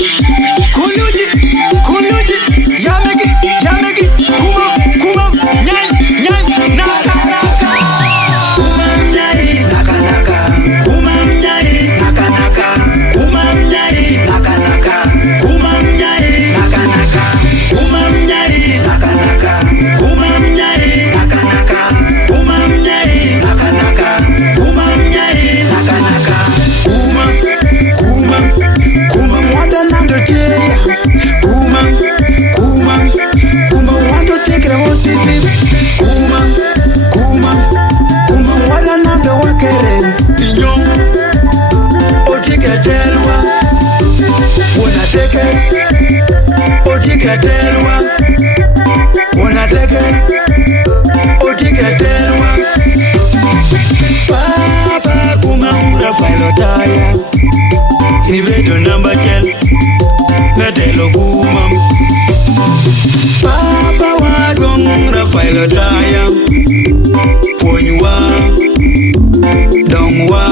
Kuluji, Yamegi, Kumam, Nyai, Naka. Kumam Nyai, Naka. Kumam Nyai, Naka. Kumam Nyai, Naka. Kumam Nyai, Naka. Kumam Nyai, Naka. Kumam Nyai, Naka. Kumam Nyai, Naka. Kumam Nyai, Naka. Kumam, Wonderland, Kumam, want to take the whole city. Kumam, Wonderland, Wakere, Pinyong, Ojika Delwa, wanna take it, Ojika Delwa, wanna take it, Ojika Delwa. Papa Kumam, Rafael Odaya, Invader number 10, Nadelo Kumam. Papa Wagong, Rafael Odaya, Ponywa, Dongwa,